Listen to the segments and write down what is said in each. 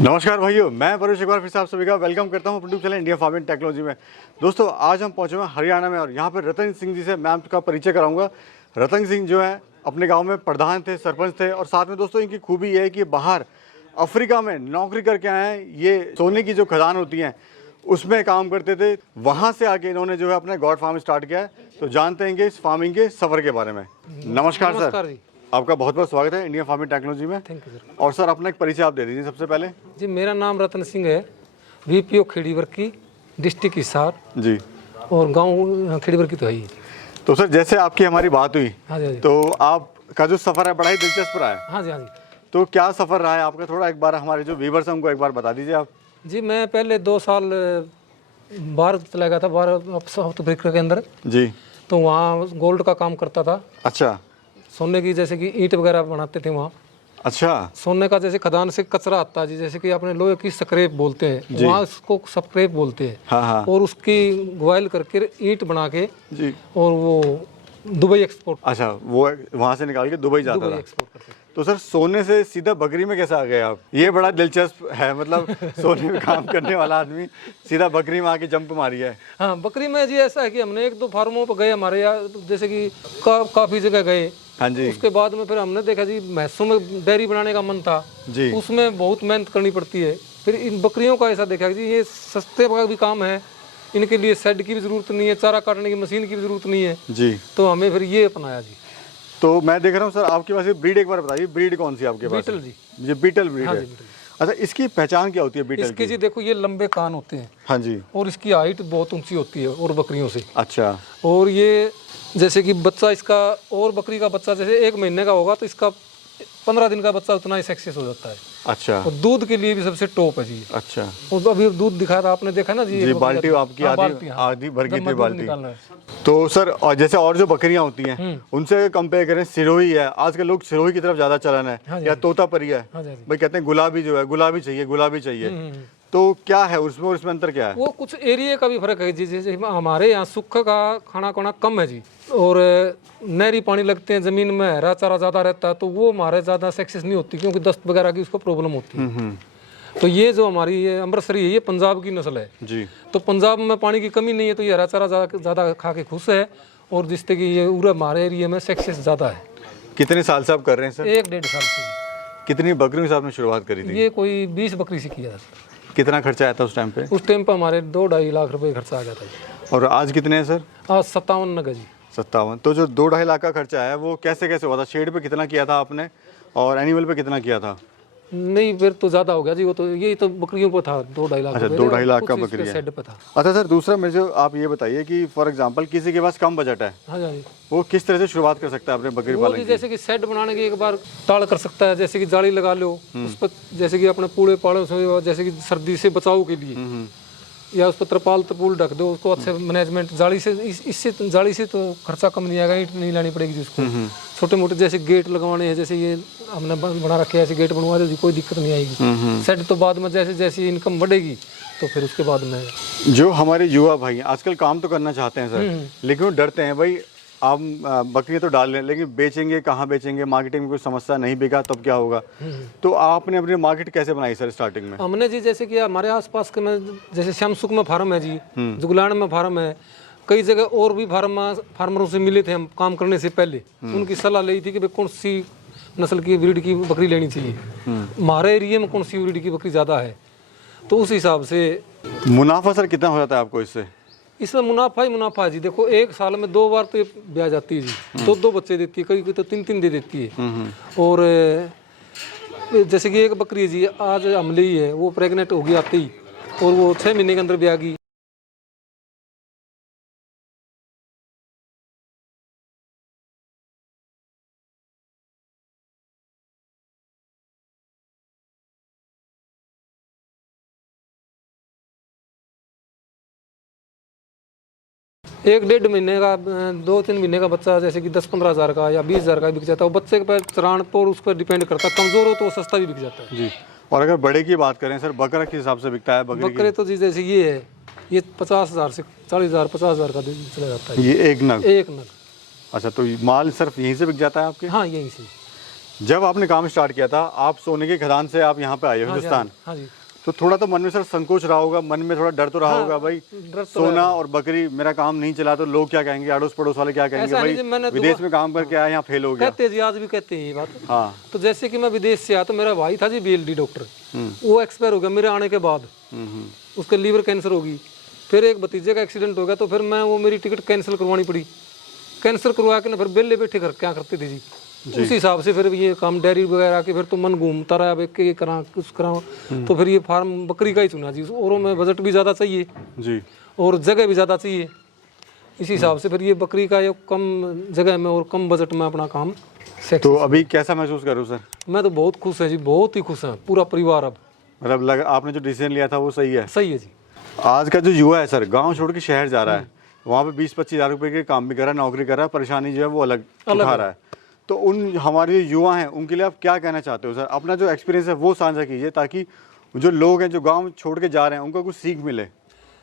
नमस्कार भाइयों, मैं परेश एक बार फिर से आप सभी का वेलकम करता हूं YouTube channel India farming technology में। दोस्तों आज हम पहुंचे हैं हरियाणा में और यहां पर रतन सिंह जी से मैं आपका परिचय कराऊंगा। रतन सिंह जो है अपने गांव में प्रधान थे, सरपंच थे और साथ में दोस्तों इनकी खूबी ये है कि बाहर अफ्रीका में नौकरी करके आए हैं। ये सोने की जो खदान होती हैं उसमें काम करते थे, वहाँ से आके इन्होंने जो है अपना गॉड फार्म स्टार्ट किया है। तो जानते हैं इस फार्मिंग के सफ़र के बारे में। नमस्कार सर, आपका बहुत बहुत स्वागत है इंडिया फार्मिंग टेक्नोलॉजी में। Thank you sir. और सर अपना एक परिचय आप दे दीजिए सबसे पहले। जी मेरा नाम रतन सिंह है, वीपीओ खेड़ीवर्की, डिस्ट्रिक्ट हिसार जी, और गांव खेड़ीवर्की तो है ही। तो सर जैसे आपकी हमारी बात हुई, हाँ जी, हाँ जी। तो आपका जो सफ़र है बड़ा ही दिलचस्प रहा है। हाँ जी, हाँ जी। तो क्या सफ़र रहा है आपका, थोड़ा एक बार हमारे जो व्यूवर्स हैं उनको एक बार बता दीजिए आप। जी मैं पहले 2 साल बाहर चला गया था, साउथ अफ्रीका के अंदर। जी, तो वहाँ गोल्ड का काम करता था। अच्छा सोने की जैसे कि ईंट वगैरह बनाते थे वहाँ। अच्छा। सोने का जैसे खदान से कचरा आता है जी, जैसे कि अपने लोहे की स्क्रैप बोलते हैं, वहाँ उसको स्क्रैप बोलते हैं। हाँ हाँ और उसकी ग्वाइल करके ईंट बना के जी, और वो दुबई एक्सपोर्ट, अच्छा वो वहाँ से निकाल के दुबई जाता दुबई था। एक्सपोर्ट करते थे। तो सर सोने से सीधा बकरी में कैसे आ गए आप? ये बड़ा दिलचस्प है, मतलब सोने में काम करने वाला आदमी सीधा बकरी में आके जंप मारी है। हाँ बकरी में जी ऐसा है कि हमने 1-2 फार्मों पर गए हमारे यहाँ, जैसे कि काफ़ी जगह गए। हाँ जी उसके बाद में फिर हमने देखा जी भैंसों में डेयरी बनाने का मन था जी, उसमें बहुत मेहनत करनी पड़ती है। फिर इन बकरियों का ऐसा देखा जी ये सस्ते का भी काम है, इनके लिए शेड की भी ज़रूरत नहीं है, चारा काटने की मशीन की भी ज़रूरत नहीं है। जी। तो हमें फिर ये अपनाया जी। तो मैं देख रहा हूँ सर आपके पास ये ब्रीड एक बार बताइए, ब्रीड कौन सी आपके पास? बीटल जी। ये बीटल ब्रीड हाँ है। जी बीटल। अच्छा, इसकी पहचान क्या होती है बीटल इसके की? जी देखो ये लंबे कान होते हैं हाँ जी, और इसकी हाइट बहुत ऊंची होती है और बकरियों से। अच्छा और ये जैसे कि बच्चा इसका, और बकरी का बच्चा जैसे 1 महीने का होगा तो इसका 15 दिन का बच्चा उतना ही सक्सेस हो जाता है। अच्छा और दूध के लिए भी सबसे टॉप है जी। अच्छा और अभी दूध दिखाया था आपने, देखा ना जी, जी, एक बाल्टी बकरी का- आपकी हाँ, आधी बाल्टी, हाँ। आधी भर जब गई मैं थी दूध बाल्टी। निकालना है। तो सर और जैसे और जो बकरियां होती हैं उनसे कंपेयर करें, सिरोही है, आजकल लोग सिरोही की तरफ ज़्यादा चलन है, हाँ जी, या तोतापरी है। हाँ जी, हाँ जी। भाई कहते हैं गुलाबी जो है, गुलाबी चाहिए, गुलाबी चाहिए। तो क्या है उसमें और इसमें अंतर क्या है? वो कुछ एरिया का भी फर्क है जी, जैसे हमारे यहाँ सूखा का खाना खाना कम है जी, और नहरी पानी लगते हैं, ज़मीन में हरा चारा ज़्यादा रहता है, तो वो हमारे ज़्यादा सक्सेस नहीं होती क्योंकि दस्त वगैरह की उसको प्रॉब्लम होती है। तो ये जो हमारी ये अमृतसरी है, ये पंजाब की नस्ल है जी, तो पंजाब में पानी की कमी नहीं है, तो ये हरा चारा ज़्यादा खा के खुश है, और जिससे कि ये पूरा हमारे एरिया में सक्सेस ज़्यादा है। कितने साल से आप कर रहे हैं सर? 1-1.5 साल से कितनी बकरियों से आपने शुरुआत करी थी? ये कोई 20 बकरी से किया था। कितना खर्चा आया था उस टाइम पे? उस टाइम पर हमारे 2-2.5 लाख रुपए खर्चा आ गया था जी। और आज कितने हैं सर? आज 57 नग है जी। 57। तो जो 2-2.5 लाख का खर्चा है वो कैसे कैसे हुआ था? शेड पे कितना किया था आपने और एनिमल पे कितना किया था? नहीं फिर तो ज़्यादा हो गया जी, वो तो यही तो बकरियों पर था 2-2.5 लाख। अच्छा, रुपए 2-2.5 लाख कुछ का इसके बकरी है। शेड पे था। अच्छा सर, दूसरा मुझे आप ये बताइए कि फॉर एग्जांपल किसी के पास कम बजट है, हाँ जी, हाँ जी। वो किस तरह से शुरुआत कर सकता है अपने बकरी वो पालन जी की? जैसे कि शेड बनाने की एक बार टाल कर सकता है, जैसे कि जाली लगा लो उस पर, जैसे कि अपने पूरे पाड़ों से, जैसे कि सर्दी से बचाव के लिए, या उस पर तरपाल तरपूल ढक दो उसको, अच्छे मैनेजमेंट जाली से, इससे जाली से तो खर्चा कम नहीं आएगा, ईंट नहीं लानी पड़ेगी जिसको। छोटे मोटे जैसे गेट लगवाने हैं, जैसे ये हमने बना रखे हैं, ऐसे गेट बनवा दो जी, कोई दिक्कत नहीं आएगी। सेट तो बाद में जैसे जैसे इनकम बढ़ेगी तो फिर उसके बाद में। जो हमारे युवा भाई हैं आजकल काम तो करना चाहते हैं सर, लेकिन वो डरते हैं, भाई आप बकरियां तो डाल लें लेकिन बेचेंगे कहाँ बेचेंगे, मार्केटिंग में कोई समस्या, नहीं बिका तब क्या होगा? तो आपने अपनी मार्केट कैसे बनाई सर स्टार्टिंग में? हमने जी जैसे कि हमारे आसपास के में जैसे श्याम सुख में फार्म है जी, जुगलान में फार्म है, कई जगह और भी फार्मरों से मिले थे हम काम करने से पहले। उनकी सलाह ली थी कि भाई कौन सी नस्ल की ब्रीड की बकरी लेनी चाहिए, हमारे एरिया में कौन सी ब्रीड की बकरी ज़्यादा है, तो उस हिसाब से। मुनाफा सर कितना हो जाता है आपको इससे? इसमें मुनाफा ही मुनाफा है जी। देखो 1 साल में 2 बार तो ये ब्याज आती है जी, 2-2 बच्चे देती है, कई तो 3-3 दे देती है। और जैसे कि एक बकरी है जी, आज हमले ही है, वो प्रेग्नेंट होगी आती ही, और वो 6 महीने के अंदर ब्यागी। एक 1.5 महीने का, 2-3 महीने का बच्चा जैसे कि 10-15 हज़ार का या 20 हज़ार का बिक जाता है। वो बच्चे के पर चरान पर उस पर डिपेंड करता है, कमज़ोर हो तो वो सस्ता भी बिक जाता है जी। और अगर बड़े की बात करें सर, बकरा किस हिसाब से बिकता है? बकरे तो जी जैसे ये है, ये 50,000 से 40,000 50,000 का चला जाता है ये एक नग? एक नग। अच्छा, तो ये माल सिर्फ यहीं से बिक जाता है आपके? हाँ यहीं से। जब आपने काम स्टार्ट किया था, आप सोने की खदान से आप यहाँ पे आए हो हिंदुस्तान, हाँ जी, तो थोड़ा तो मन में सर संकोच रहा होगा, मन में थोड़ा डर तो रहा होगा भाई, डर तो सोना और बकरी, मेरा काम नहीं चला तो लोग क्या कहेंगे, अड़ोस पड़ोस वाले क्या कहेंगे, ऐसा नहीं भाई जी, मैंने तो विदेश में काम करके आया, यहाँ फेल हो गया। कहते हैं जी, आज भी कहते हैं ये बात। हाँ। तो जैसे कि मैं विदेश से आया तो मेरा भाई था जी BLD डॉक्टर, वो एक्सपायर हो गया मेरे आने के बाद, उसके लीवर कैंसर होगी। फिर एक भतीजे का एक्सीडेंट हो गया तो फिर मैं वो मेरी टिकट कैंसिल करवानी पड़ी। कैंसिल करवा के ना फिर बेले बैठे घर क्या करते थे जी, उसी हिसाब से फिर ये काम डेयरी वगैरह के फिर तो मन घूमता रहा, अब ये करा कुछ करा, तो फिर ये फार्म बकरी का ही चुना जी। और में बजट भी ज़्यादा चाहिए जी, और जगह भी ज़्यादा चाहिए, इसी हिसाब से फिर ये बकरी का ये कम जगह में और कम बजट में अपना काम तो अभी कैसा महसूस करूँ सर? मैं तो बहुत खुश है जी, बहुत ही खुश है पूरा परिवार। अब मतलब आपने जो डिसीजन लिया था वो सही है? सही है जी। आज का जो युवा है सर, गांव छोड़ के शहर जा रहा है, वहाँ पे 20-25 हज़ार रुपए के काम भी कर रहा है, नौकरी कर रहा है, परेशानी जो है वो अलग उठा रहा है। तो उन हमारे जो युवा हैं उनके लिए आप क्या कहना चाहते हो सर? अपना जो एक्सपीरियंस है वो साझा कीजिए, ताकि जो लोग हैं जो गाँव छोड़ के जा रहे हैं उनको कुछ सीख मिले।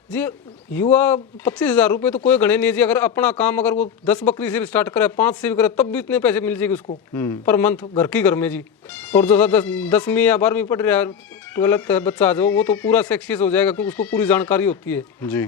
जी युवा 25,000 रुपये तो कोई गणे नहीं है जी। अगर अपना काम अगर वो 10 बकरी से भी स्टार्ट करे, 5 से भी करे, तब भी इतने पैसे मिल जाएंगे उसको पर मंथ घर में जी। और जो 10वीं या 12वीं पढ़ रहा है, 12th बच्चा जो, वो तो पूरा सक्सेस हो जाएगा क्योंकि उसको पूरी जानकारी होती है जी,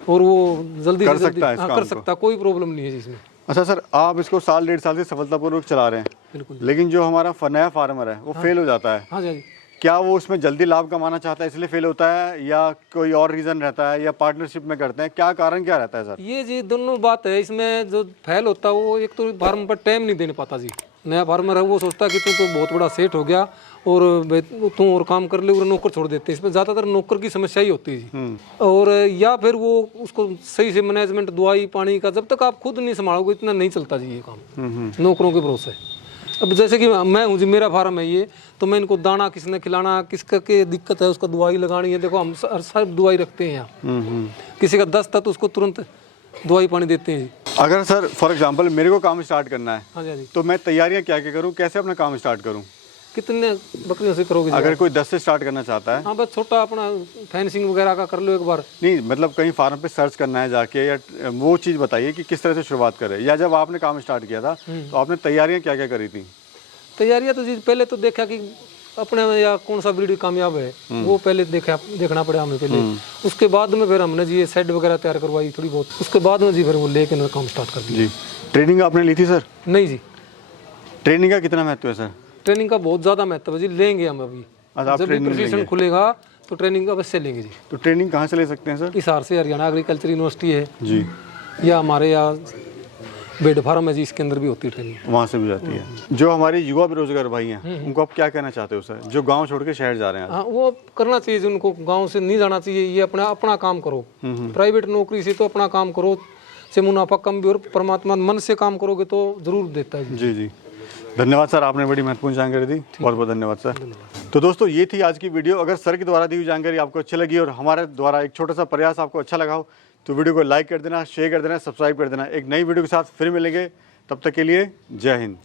और वो जल्दी कर से जल्दी सकता है इस काम कर को। सकता, कोई प्रॉब्लम नहीं है जी इसमें। अच्छा सर, आप इसको 1-1.5 साल से सफलतापूर्वक चला रहे हैं, बिल्कुल। लेकिन जो हमारा नया फार्मर है वो फेल हो जाता है, हाँ जी, क्या वो उसमें जल्दी लाभ कमाना चाहता है इसलिए फेल होता है, या कोई और रीज़न रहता है, या पार्टनरशिप में करते हैं, क्या कारण क्या रहता है सर? ये जी दोनों बात है इसमें। जो फेल होता है वो एक तो फार्म पर टाइम नहीं देने पाता जी। नया फार्मर है वो सोचता है कि तू तो बहुत बड़ा सेट हो गया और तू और काम कर ले, और नौकर छोड़ देते हैं। इसमें ज़्यादातर नौकर की समस्या ही होती है जी। और या फिर वो उसको सही से मैनेजमेंट, दवाई पानी का, जब तक आप खुद नहीं संभालोगे इतना नहीं चलता जी ये काम नौकरों के भरोसे। अब जैसे कि मैं हूँ जी, मेरा फार्म है ये, तो मैं इनको दाना किसने खिलाना, किसका के दिक्कत है उसका दवाई लगानी है। देखो हम सब दवाई रखते हैं यहाँ, किसी का दस्त है तो उसको तुरंत दवाई पानी देते हैं जी। अगर सर फॉर एग्जांपल मेरे को काम स्टार्ट करना है, हाँ जी, तो मैं तैयारियां क्या क्या करूं, कैसे अपना काम स्टार्ट करूं? कितने बकरियों से करोगे जी? अगर कोई 10 से स्टार्ट करना चाहता है, हाँ बस छोटा अपना फेंसिंग वगैरह का कर लो एक बार। नहीं मतलब कहीं फार्म पे सर्च करना है जाके, या वो चीज़ बताइए कि किस तरह से शुरुआत करें, या जब आपने काम स्टार्ट किया था तो आपने तैयारियां क्या क्या करी थी? तैयारियां तो जी पहले तो देखा कि अपने में या कौन सा ब्रीड कामयाब है, वो पहले देखना पड़ा हमें पहले। उसके बाद में फिर हमने जी ये सेट वगैरह तैयार करवाई थोड़ी बहुत, उसके बाद में जी फिर वो लेके काम स्टार्ट कर दिया। जी, ट्रेनिंग आपने ली थी सर? नहीं जी, ट्रेनिंग का कितना महत्व है सर? ट्रेनिंग का बहुत ज़्यादा महत्व है जी, लेंगे हम अभी। अच्छा, आप जब भी ट्रेनिंग प्रशिक्षण लेंगे? खुलेगा तो ट्रेनिंग अवश्य लेंगे जी। तो ट्रेनिंग कहाँ से ले सकते हैं सर? हिसार से हरियाणा एग्रीकल्चर यूनिवर्सिटी है जी, या हमारे यहाँ बेड फार्म है जी, इसके अंदर भी होती है ट्रेनिंग, वहाँ से भी जाती है। जो हमारे युवा बेरोजगार भाई हैं उनको आप क्या कहना चाहते हो सर, जो गाँव छोड़ के शहर जा रहे हैं? हाँ वो करना चाहिए जी, उनको गांव से नहीं जाना चाहिए। ये अपना अपना काम करो, प्राइवेट नौकरी से तो अपना काम करो, से मुनाफा कम भी और परमात्मा मन से काम करोगे तो जरूर देता है जी। जी, धन्यवाद सर, आपने बड़ी महत्वपूर्ण जानकारी दी, बहुत बहुत धन्यवाद सर। तो दोस्तों ये थी आज की वीडियो। अगर सर के द्वारा दी हुई जानकारी आपको अच्छी लगी और हमारे द्वारा एक छोटा सा प्रयास आपको अच्छा लगा हो, तो वीडियो को लाइक कर देना, शेयर कर देना, सब्सक्राइब कर देना। एक नई वीडियो के साथ फिर मिलेंगे, तब तक के लिए जय हिंद।